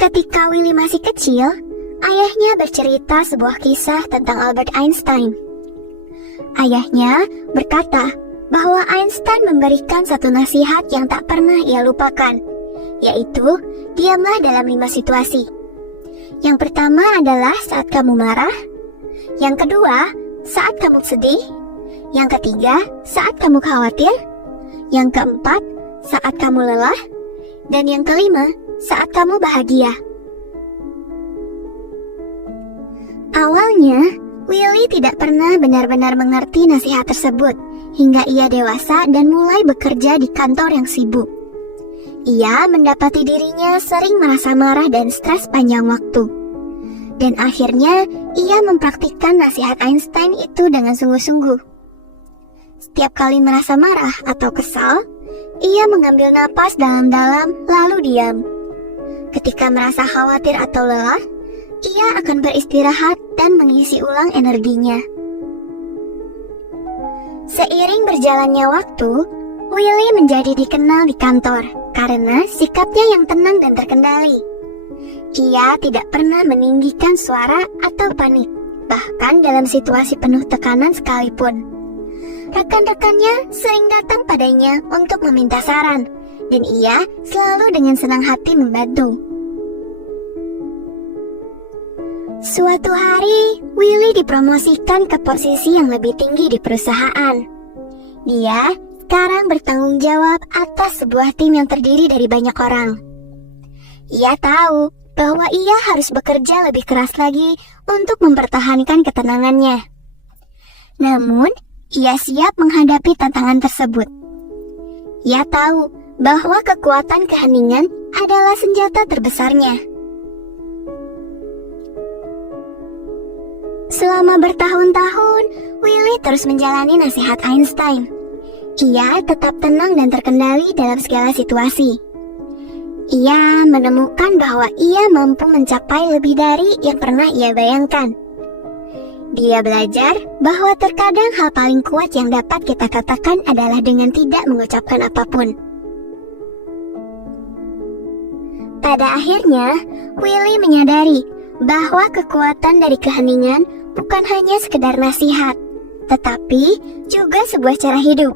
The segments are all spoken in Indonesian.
Ketika Willy masih kecil, ayahnya bercerita sebuah kisah tentang Albert Einstein. Ayahnya berkata bahwa Einstein memberikan satu nasihat yang tak pernah ia lupakan, yaitu diamlah dalam 5 situasi. Yang pertama adalah saat kamu marah. Yang kedua, saat kamu sedih. Yang ketiga, saat kamu khawatir. Yang keempat, saat kamu lelah. Dan yang kelima, saat kamu bahagia. Awalnya, Willy tidak pernah benar-benar mengerti nasihat tersebut hingga ia dewasa dan mulai bekerja di kantor yang sibuk. Ia mendapati dirinya sering merasa marah dan stres panjang waktu. Dan akhirnya, ia mempraktikkan nasihat Einstein itu dengan sungguh-sungguh. Setiap kali merasa marah atau kesal, ia mengambil napas dalam-dalam lalu diam. Ketika merasa khawatir atau lelah, ia akan beristirahat dan mengisi ulang energinya. Seiring berjalannya waktu, Willy menjadi dikenal di kantor karena sikapnya yang tenang dan terkendali. Ia tidak pernah meninggikan suara atau panik, bahkan dalam situasi penuh tekanan sekalipun. Rekan-rekannya sering datang padanya untuk meminta saran, dan ia selalu dengan senang hati membantu. Suatu hari, Willy dipromosikan ke posisi yang lebih tinggi di perusahaan. Dia sekarang bertanggung jawab atas sebuah tim yang terdiri dari banyak orang. Ia tahu bahwa ia harus bekerja lebih keras lagi untuk mempertahankan ketenangannya. Namun, ia siap menghadapi tantangan tersebut. Ia tahu bahwa kekuatan keheningan adalah senjata terbesarnya. Selama bertahun-tahun, Willy terus menjalani nasihat Einstein. Ia tetap tenang dan terkendali dalam segala situasi. Ia menemukan bahwa ia mampu mencapai lebih dari yang pernah ia bayangkan. Dia belajar bahwa terkadang hal paling kuat yang dapat kita katakan adalah dengan tidak mengucapkan apapun. Pada akhirnya, Willy menyadari bahwa kekuatan dari keheningan bukan hanya sekedar nasihat, tetapi juga sebuah cara hidup.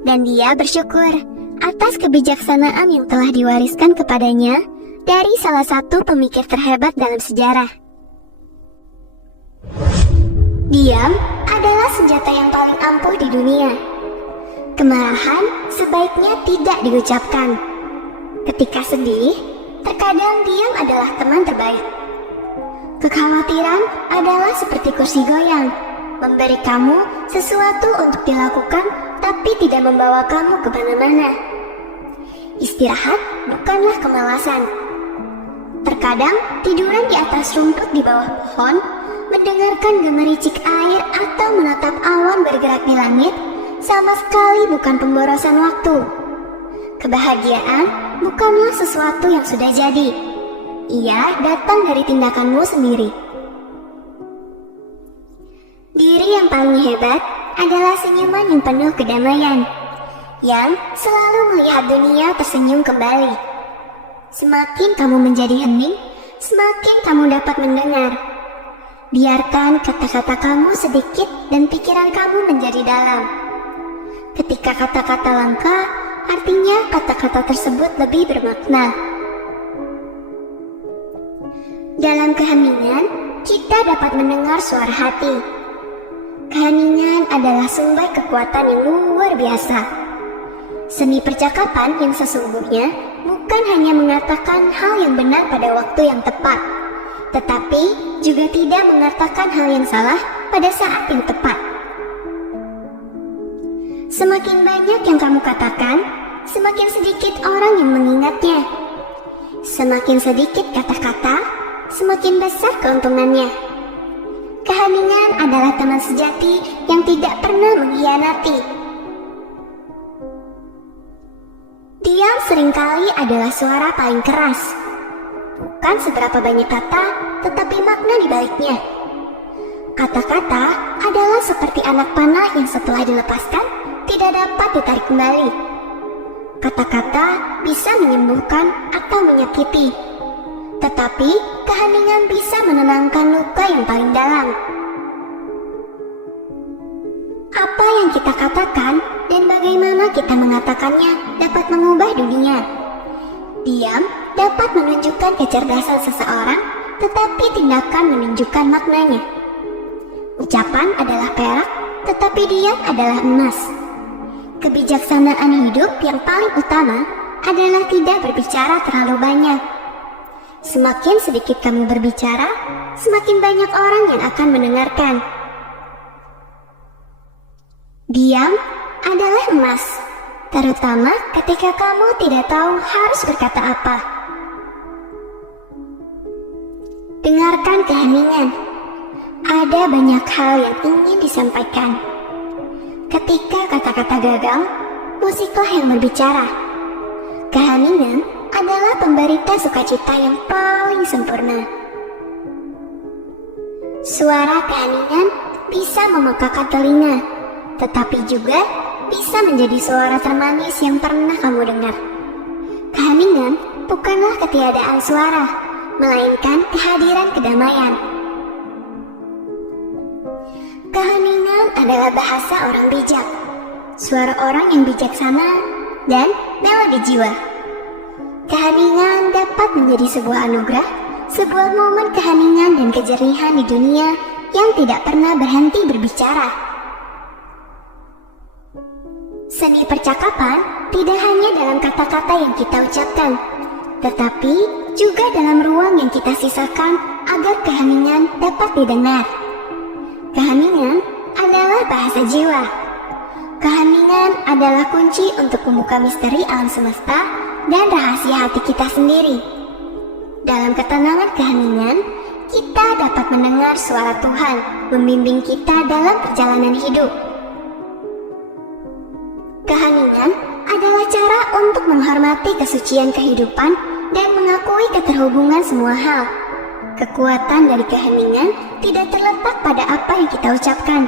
Dan dia bersyukur atas kebijaksanaan yang telah diwariskan kepadanya dari salah satu pemikir terhebat dalam sejarah. Diam adalah senjata yang paling ampuh di dunia. Kemarahan sebaiknya tidak diucapkan. Ketika sedih, terkadang diam adalah teman terbaik. Kekhawatiran adalah seperti kursi goyang, memberi kamu sesuatu untuk dilakukan tapi tidak membawa kamu ke mana-mana. Istirahat bukanlah kemalasan. Terkadang tiduran di atas rumput di bawah pohon, mendengarkan gemericik air atau menatap awan bergerak di langit sama sekali bukan pemborosan waktu. Kebahagiaan bukanlah sesuatu yang sudah jadi. Ia datang dari tindakanmu sendiri. Diri yang paling hebat adalah senyuman yang penuh kedamaian, yang selalu melihat dunia tersenyum kembali. Semakin kamu menjadi hening, semakin kamu dapat mendengar. Biarkan kata-kata kamu sedikit dan pikiran kamu menjadi dalam. Ketika kata-kata langka, artinya kata-kata tersebut lebih bermakna. Dalam keheningan, kita dapat mendengar suara hati. Keheningan adalah sumber kekuatan yang luar biasa. Seni percakapan yang sesungguhnya bukan hanya mengatakan hal yang benar pada waktu yang tepat, tetapi juga tidak mengatakan hal yang salah pada saat yang tepat. Semakin banyak yang kamu katakan, semakin sedikit orang yang mengingatnya. Semakin sedikit kata-kata, semakin besar keuntungannya. Keheningan adalah teman sejati yang tidak pernah mengkhianati. Diam seringkali adalah suara paling keras. Bukan seberapa banyak kata, tetapi makna di baliknya. Kata-kata adalah seperti anak panah yang setelah dilepaskan tidak dapat ditarik kembali. Kata-kata bisa menyembuhkan atau menyakiti. Tetapi keheningan bisa menenangkan luka yang paling dalam. Apa yang kita katakan dan bagaimana kita mengatakannya dapat mengubah dunia. Diam dapat menunjukkan kecerdasan seseorang, tetapi tindakan menunjukkan maknanya. Ucapan adalah perak, tetapi diam adalah emas. Kebijaksanaan hidup yang paling utama adalah tidak berbicara terlalu banyak. Semakin sedikit kamu berbicara, semakin banyak orang yang akan mendengarkan. Diam adalah emas, terutama ketika kamu tidak tahu harus berkata apa. Dengarkan keheningan. Ada banyak hal yang ingin disampaikan. Ketika kata-kata gagal, musiklah yang berbicara. Keheningan adalah pemberita sukacita yang paling sempurna. Suara keheningan bisa memekakan telinga, tetapi juga bisa menjadi suara termanis yang pernah kamu dengar. Keheningan bukanlah ketiadaan suara, melainkan kehadiran kedamaian. Keheningan adalah bahasa orang bijak, suara orang yang bijaksana, dan melodi jiwa. Keheningan dapat menjadi sebuah anugerah, sebuah momen keheningan dan kejernihan di dunia yang tidak pernah berhenti berbicara. Seni percakapan tidak hanya dalam kata-kata yang kita ucapkan, tetapi juga dalam ruang yang kita sisakan agar keheningan dapat didengar. Keheningan adalah bahasa jiwa. Keheningan adalah kunci untuk membuka misteri alam semesta dan rahasia hati kita sendiri. Dalam ketenangan keheningan, kita dapat mendengar suara Tuhan membimbing kita dalam perjalanan hidup. Keheningan adalah cara untuk menghormati kesucian kehidupan dan mengakui keterhubungan semua hal. Kekuatan dari keheningan tidak terletak pada apa yang kita ucapkan,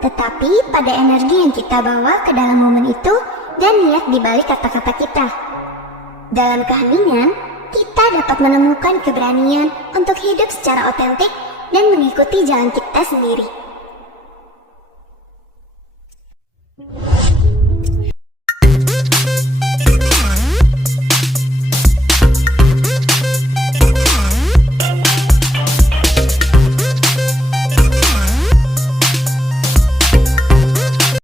tetapi pada energi yang kita bawa ke dalam momen itu dan niat di balik kata-kata kita. Dalam keheningan, kita dapat menemukan keberanian untuk hidup secara otentik dan mengikuti jalan kita sendiri.